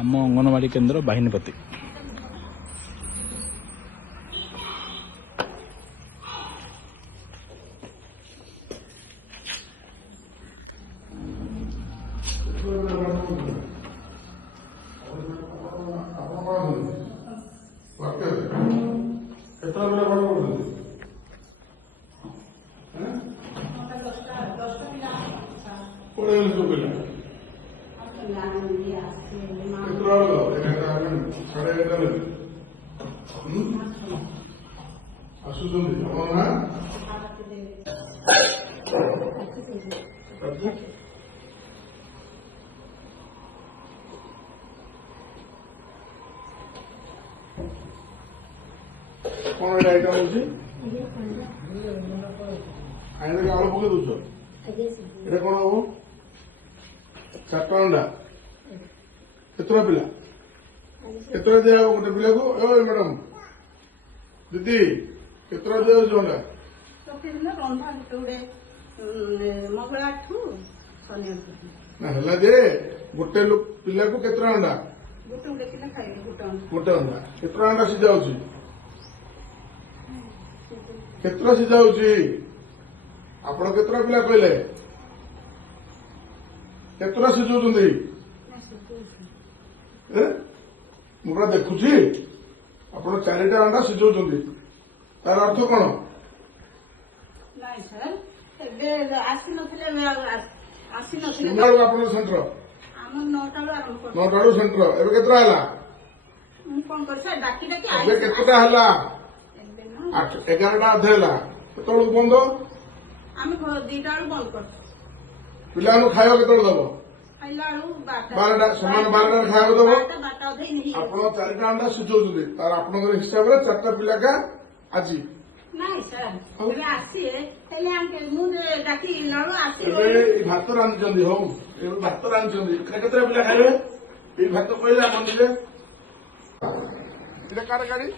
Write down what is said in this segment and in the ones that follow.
आम अंगनवाड़ी केन्द्र बाहिनीपति। कौन आइटम होची आइना के आलू पके दोछ एटा कोन हो चारटा अंडा केतरा पिला केतरा दिया गोटे पिला को ओ मैडम दीदी केतरा दिया जो अंडा प्रतिदिन रंधा गोटे मंगलवार ठू शनिवार ना हला जे गोटे पिला को केतरा अंडा गोटे गोटे पिला खाइबे गोटे अंडा केतरा अंडा सिझा होची केतरा सिझा होची आपण केतरा पिला कहले केतरा सिझौछंती मुझे देखुची आपण चारिटा अंडा सिझौछंती तार अर्थ कौन नाइ सर एबे आसी नथिले आपण सेंटर हम 9टा आरंभ कर 9टा सेंटर एबे केतरा हला हम कोन कर सर डाकी डाकी एबे केतरा हला एबे ना 11टा अधे हला केतळ बंद हम 2टा बंद कर पिला खाइबा केतळ दबो खाइला 12टा समान 12टा खाइबा दबो 12टा अधे नहीं आपण चारिटा अंडा सिझौछंती तार आपनकर हिसाब रे 4टा पिला का आज नाइ सर एबे आसी हेले हम के मुझे डाकी लड़ो आसी एबे भात रांधछंती हो एबे भात रांधछंती केतरा पिला खाइबे ए भात कहले आपण दिले इटा कार गाड़ी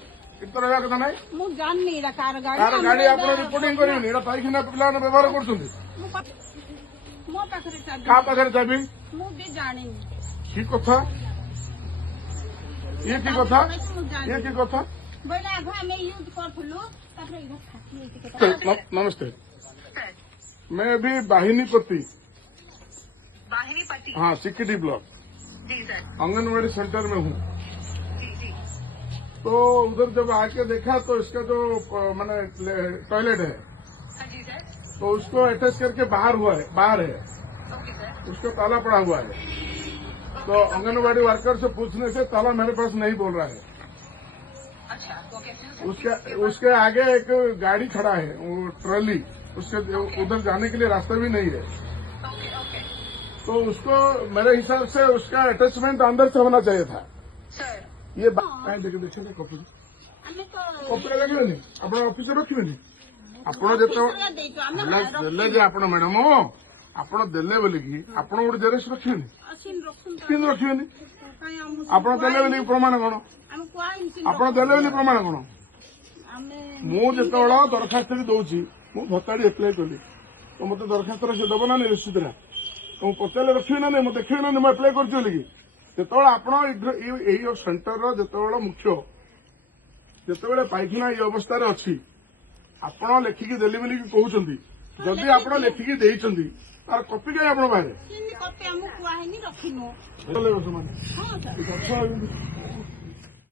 इतना रहा कथा नहीं मु जाननी एरा कार गाड़ी कार गाड़ी आपण रिपोर्टिंग करियो एटा पाइखिना पिला व्यवहार करछंती मो पाखरे चाबी का पाखरे चाबी मु भी जानिनी की कथा ये की कथा बोले आगे हमें यूज करथुलु तापर इधर खाती है नमस्ते मैं अभी बाहिनीपति हाँ सिक्किटी ब्लॉक जी सर आंगनवाड़ी सेंटर में हूँ जी जी तो उधर जब आके देखा तो इसका जो मैंने टॉयलेट है हाँ जी सर तो उसको अटैच करके बाहर है ओके सर उसको ताला पड़ा हुआ है तो आंगनवाड़ी वर्कर से पूछने से ताला मेरे पास नहीं बोल रहा है अच्छा ओके उसके आगे एक गाड़ी खड़ा है वो ट्रॉली उसके उधर जाने के लिए रास्ता भी नहीं है ओके ओके तो उसको मेरे हिसाब से उसका अटैचमेंट अंदर से होना चाहिए था सर ये देखिए कपड़े हमें तो कपड़े लगे आप ऑफिस रखिए ଆପଣ ଦେଲେ ଯେ ଆପଣ ମ୍ୟାଡାମ ଆପଣ ଦେଲେ ବୋଲିକି ଆପଣ ଗୋଟେ ଜେରକ୍ସ ରଖିବେନି କିନ୍ତୁ ରଖିବେନି ଆପଣ ଦେଲେ ବୋଲି ପ୍ରମାଣ କଣ ଆପଣ ଦେଲେ ବୋଲି ପ୍ରମାଣ କଣ ମୁଁ ଯେତେବେଳେ ଦରଖାସ୍ତ ବି ଦଉଛି ମୁଁ ଭତ୍ତାଡି ଆପ୍ଲାଏ କଲି ତ ମତେ ଦରଖାସ୍ତର ସେ ଦବ ନା ନାହିଁ ନିଶ୍ଚିତଟା ମୁଁ ପଚାରିଲେ ରଖିବି ନା ନାହିଁ ମୁଁ ଦେଖିବି ନା ମୁଁ ଆପ୍ଲାଏ କରିଛି ବୋଲିକି ଯେତେବେଳେ ଆପଣ ଏଇ ସେଣ୍ଟରର ଯେତେବେଳେ ମୁଖ୍ୟ ଯେତେବେଳେ ପାଇଖାନା ଏଇ ଅବସ୍ଥାରେ ଅଛି ଆପଣ ଲେଖିକି ଦେଲି ବୋଲି କହୁଛନ୍ତି ଯଦି ଆପଣ ଲେଖିକି ଦେଇଛନ୍ତି ତାର କପି କାହିଁ ଆପଣ ବାହାରେ कॉपी हमको कुआ है नहीं रखिनो ସେମାନେ